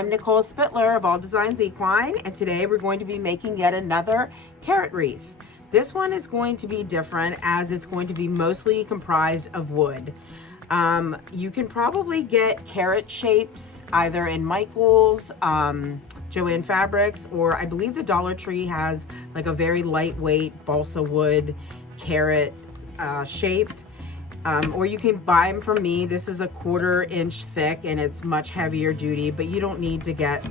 I'm Nicole Spitler of All Designs Equine, and today we're going to be making yet another carrot wreath. This one is going to be different as it's going to be mostly comprised of wood. You can probably get carrot shapes either in Michael's, Joann Fabrics, or I believe the Dollar Tree has like a very lightweight balsa wood carrot shape. Or you can buy them from me. This is a 1/4 inch thick and it's much heavier duty, but you don't need to get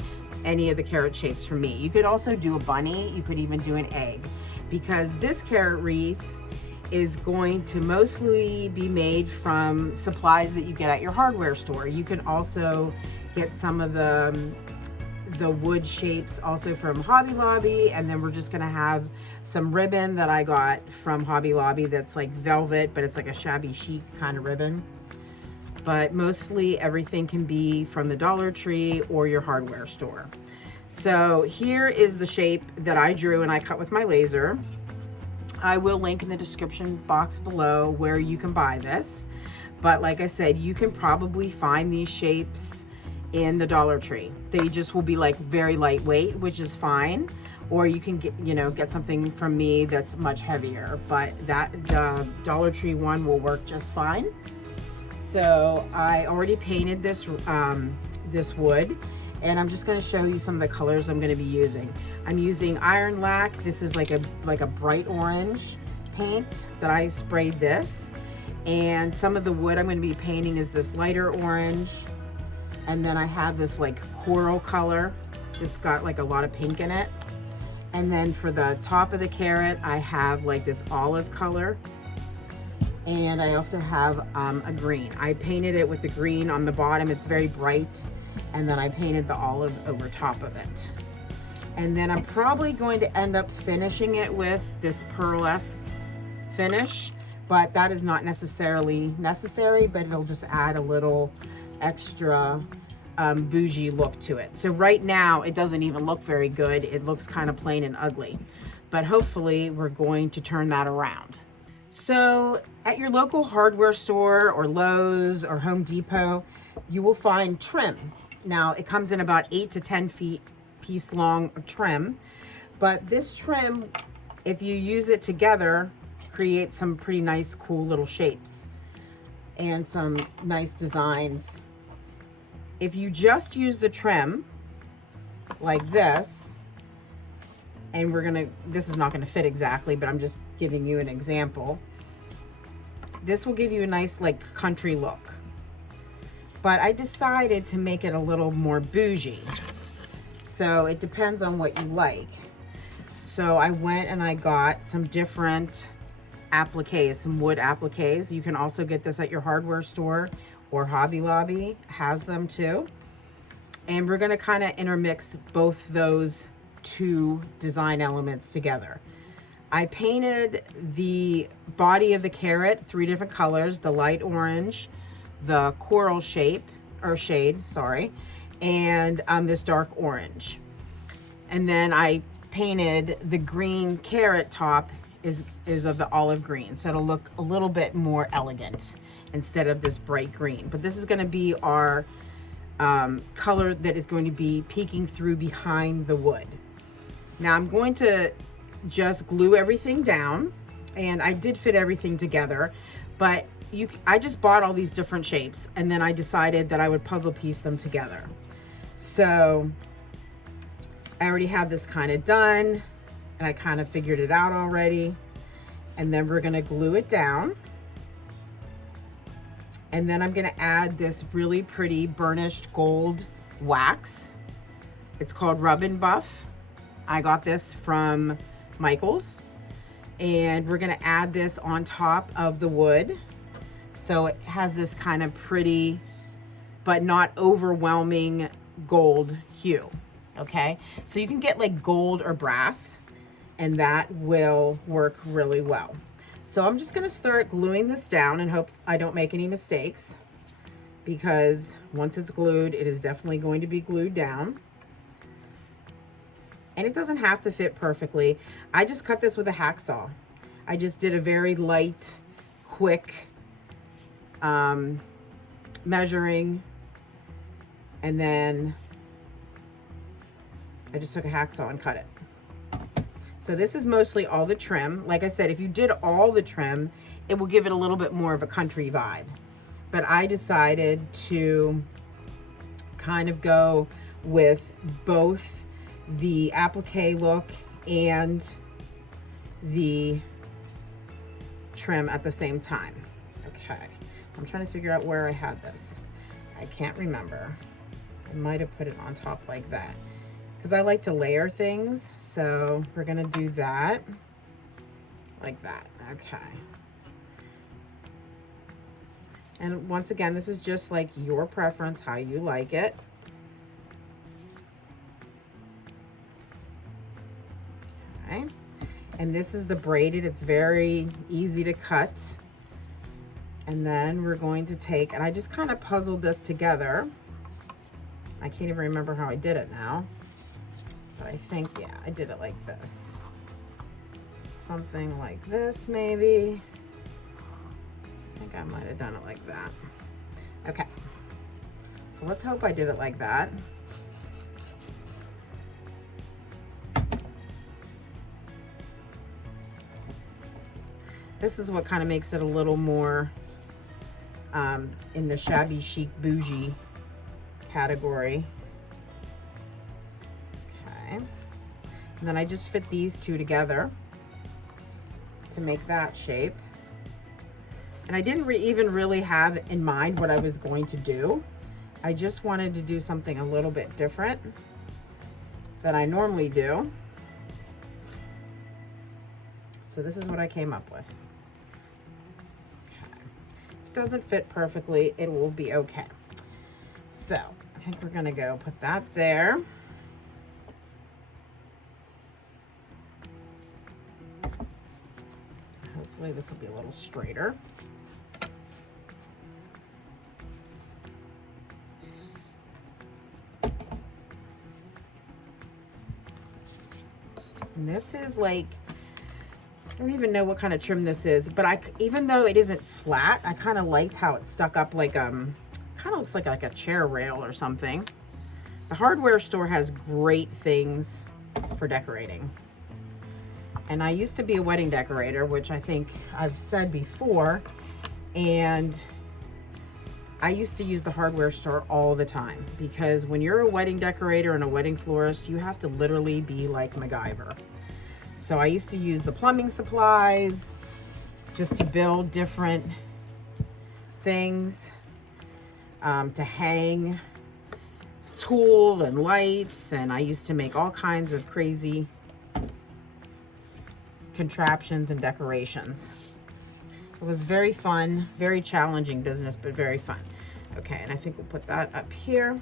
any of the carrot shapes from me. You could also do a bunny, you could even do an egg, because this carrot wreath is going to mostly be made from supplies that you get at your hardware store. You can also get some of the wood shapes also from Hobby Lobby, and then we're just gonna have some ribbon that I got from Hobby Lobby that's like velvet, but it's like a shabby chic kind of ribbon. But mostly everything can be from the Dollar Tree or your hardware store. So here is the shape that I drew and I cut with my laser. I will link in the description box below where you can buy this. But like I said, you can probably find these shapes in the Dollar Tree. They just will be like very lightweight, which is fine. Or you can get, get something from me that's much heavier, but the Dollar Tree one will work just fine. So I already painted this this wood, and I'm just going to show you some of the colors I'm going to be using. I'm using iron lac. This is like a bright orange paint that I sprayed this, and some of the wood I'm going to be painting is this lighter orange. And then I have this like coral color. It's got like a lot of pink in it. And then for the top of the carrot, I have like this olive color. And I also have a green. I painted it with the green on the bottom. It's very bright. And then I painted the olive over top of it. And then I'm probably going to end up finishing it with this pearlesque finish, but that is not necessarily necessary, but it'll just add a little extra bougie look to it. So right now it doesn't even look very good. It looks kind of plain and ugly, but hopefully we're going to turn that around. So at your local hardware store or Lowe's or Home Depot, you will find trim. Now it comes in about 8 to 10 feet piece long of trim, but this trim, if you use it together, creates some pretty nice cool little shapes and some nice designs. If you just use the trim like this, and this is not gonna fit exactly, but I'm just giving you an example. This will give you a nice like country look. But I decided to make it a little more bougie. So it depends on what you like. So I went and I got some different appliques, some wood appliques. You can also get this at your hardware store, or Hobby Lobby has them too. And we're gonna kind of intermix both those two design elements together. I painted the body of the carrot 3 different colors, the light orange, the coral shade, sorry, and this dark orange. And then I painted the green carrot top is of the olive green, so it'll look a little bit more elegant instead of this bright green. But this is going to be our color that is going to be peeking through behind the wood. Now I'm going to just glue everything down, and I did fit everything together, but I just bought all these different shapes, and then I decided that I would puzzle piece them together. So I already have this kind of done, and I kind of figured it out already. And then we're going to glue it down. And then I'm gonna add this really pretty burnished gold wax. It's called Rub and Buff. I got this from Michael's. And we're gonna add this on top of the wood. So it has this kind of pretty, but not overwhelming gold hue, okay? So you can get like gold or brass, and that will work really well. So I'm just gonna start gluing this down and hope I don't make any mistakes, because once it's glued, it is definitely going to be glued down. And it doesn't have to fit perfectly. I just cut this with a hacksaw. I just did a very light, quick measuring, and then I just took a hacksaw and cut it. So this is mostly all the trim. Like I said, if you did all the trim, it will give it a little bit more of a country vibe. But I decided to kind of go with both the applique look and the trim at the same time. Okay, I'm trying to figure out where I had this. I can't remember. I might have put it on top like that because I like to layer things. So we're gonna do that like that. Okay. And once again, this is just like your preference, how you like it. Okay. And this is the braided. It's very easy to cut. And then we're going to take, and I just kind of puzzled this together. I can't even remember how I did it now. But I think, yeah, I did it like this. Something like this, maybe. I think I might have done it like that. Okay. So let's hope I did it like that. This is what kind of makes it a little more in the shabby chic bougie category. Okay. And then I just fit these two together to make that shape. And I didn't even really have in mind what I was going to do. I just wanted to do something a little bit different than I normally do. So this is what I came up with. Doesn't fit perfectly, it will be okay. So I think we're gonna go put that there. Hopefully this will be a little straighter. And this is like, I don't even know what kind of trim this is, but even though it isn't flat, I kind of liked how it stuck up like, kind of looks like a chair rail or something. The hardware store has great things for decorating. And I used to be a wedding decorator, which I think I've said before, and I used to use the hardware store all the time because when you're a wedding decorator and a wedding florist, you have to literally be like MacGyver. So I used to use the plumbing supplies just to build different things to hang, tulle and lights, and I used to make all kinds of crazy contraptions and decorations. It was very fun, very challenging business, but very fun. Okay, and I think we'll put that up here.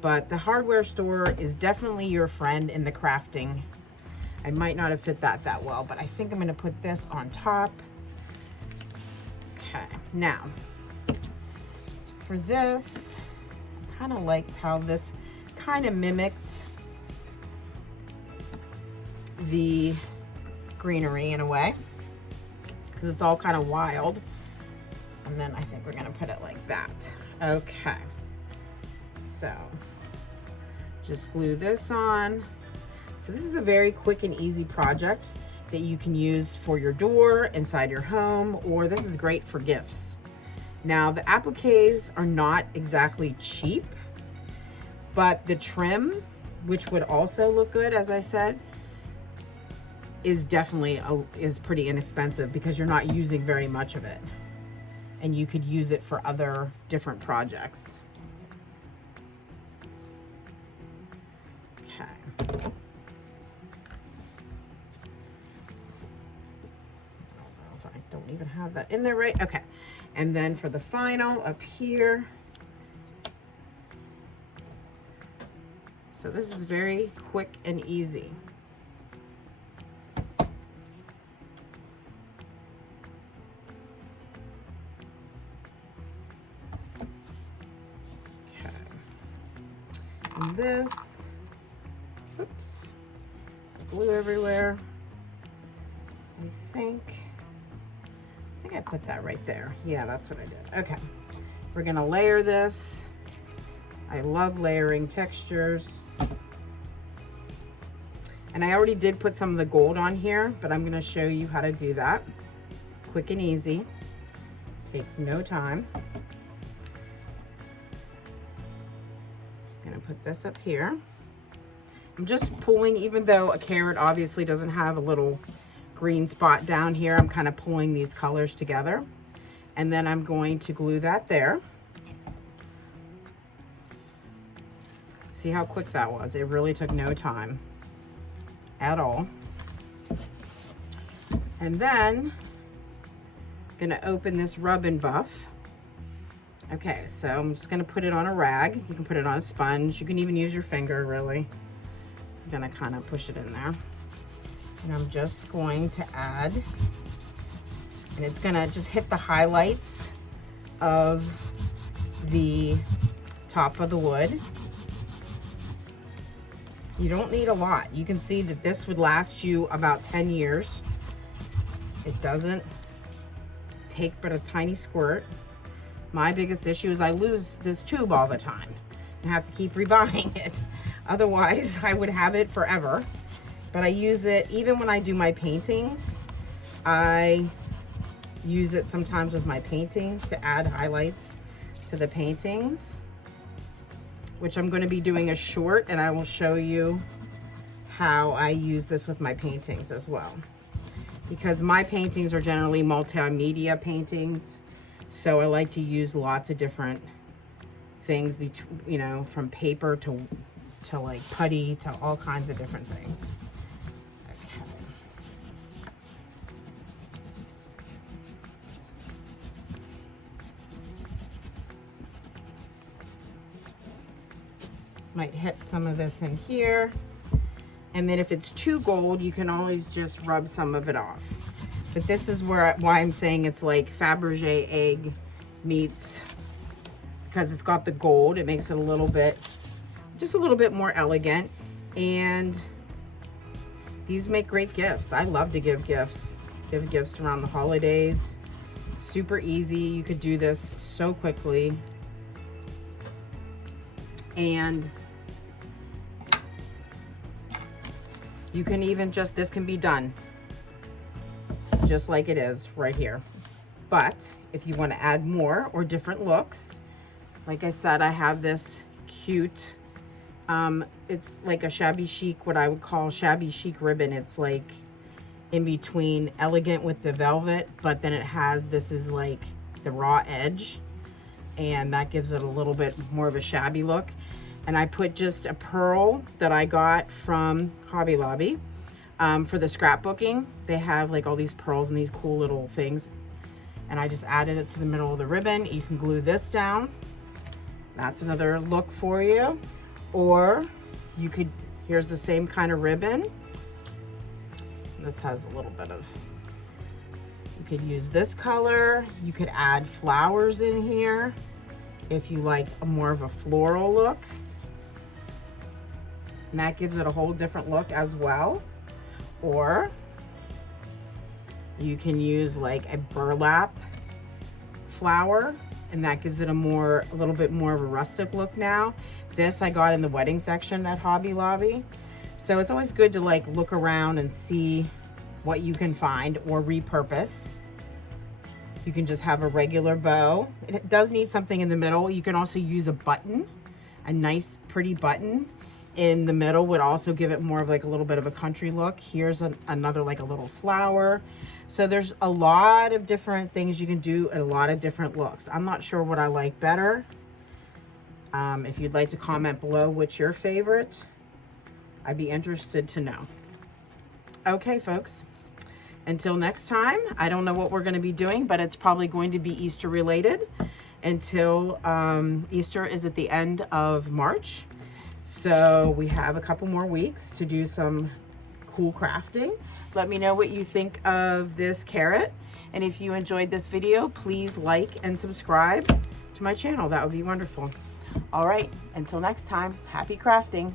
But the hardware store is definitely your friend in the crafting. I might not have fit that well, but I think I'm gonna put this on top. Okay, now, for this, I kind of liked how this kind of mimicked the greenery in a way, because it's all kind of wild. And then I think we're gonna put it like that. Okay, so just glue this on. So this is a very quick and easy project that you can use for your door, inside your home, or this is great for gifts. Now the appliques are not exactly cheap, but the trim, which would also look good, as I said, is definitely is pretty inexpensive because you're not using very much of it. And you could use it for other different projects. Okay. I don't even have that in there right. Okay. And then for the final up here. So this is very quick and easy. Okay. And this, oops, glue everywhere. I think I put that right there. Yeah, that's what I did. Okay, we're gonna layer this I love layering textures. And I already did put some of the gold on here, but I'm going to show you how to do that. Quick and easy. Takes no time. I'm going to put this up here. I'm just pulling, even though a carrot obviously doesn't have a little green spot down here, I'm kind of pulling these colors together. And then I'm going to glue that there. See how quick that was? It really took no time at all. And then I'm gonna open this rub and buff. Okay, so I'm just gonna put it on a rag. You can put it on a sponge. You can even use your finger, really. I'm gonna kind of push it in there. And I'm just going to add, and it's gonna just hit the highlights of the top of the wood. You don't need a lot. You can see that this would last you about 10 years. It doesn't take but a tiny squirt. My biggest issue is I lose this tube all the time and have to keep rebuying it. Otherwise, I would have it forever. But I use it even when I do my paintings. I use it sometimes with my paintings to add highlights to the paintings, which I'm going to be doing a short, and I will show you how I use this with my paintings as well. Because my paintings are generally multimedia paintings, so I like to use lots of different things, you know, from paper to like putty to all kinds of different things. Okay. Might hit some of this in here. And then if it's too gold, you can always just rub some of it off. But this is why I'm saying it's like Fabergé egg meets, because it's got the gold, it makes it a little bit, just a little bit more elegant. And these make great gifts. I love to give gifts around the holidays. Super easy. You could do this so quickly. And you can even just, this can be done just like it is right here. But if you want to add more or different looks, like I said, I have this cute, it's like a shabby chic, what I would call shabby chic ribbon. It's like in between elegant with the velvet, but then it has, this is like the raw edge, and that gives it a little bit more of a shabby look. And I put just a pearl that I got from Hobby Lobby for the scrapbooking. They have like all these pearls and these cool little things. And I just added it to the middle of the ribbon. You can glue this down. That's another look for you. Or you could, here's the same kind of ribbon. This has a little bit of, you could use this color. You could add flowers in here if you like a more of a floral look. And that gives it a whole different look as well. Or you can use like a burlap flower, and that gives it a little bit more of a rustic look now. This I got in the wedding section at Hobby Lobby. So it's always good to like look around and see what you can find or repurpose. You can just have a regular bow. It does need something in the middle. You can also use a button, a nice pretty button in the middle would also give it more of like a little bit of a country look. Here's another like a little flower. So there's a lot of different things you can do and a lot of different looks. I'm not sure what I like better. If you'd like to comment below what's your favorite, I'd be interested to know. Okay, folks. Until next time, I don't know what we're going to be doing, but it's probably going to be Easter related until Easter is at the end of March. So we have a couple more weeks to do some cool crafting. Let me know what you think of this carrot. And if you enjoyed this video, please like and subscribe to my channel. That would be wonderful. All right, until next time, happy crafting.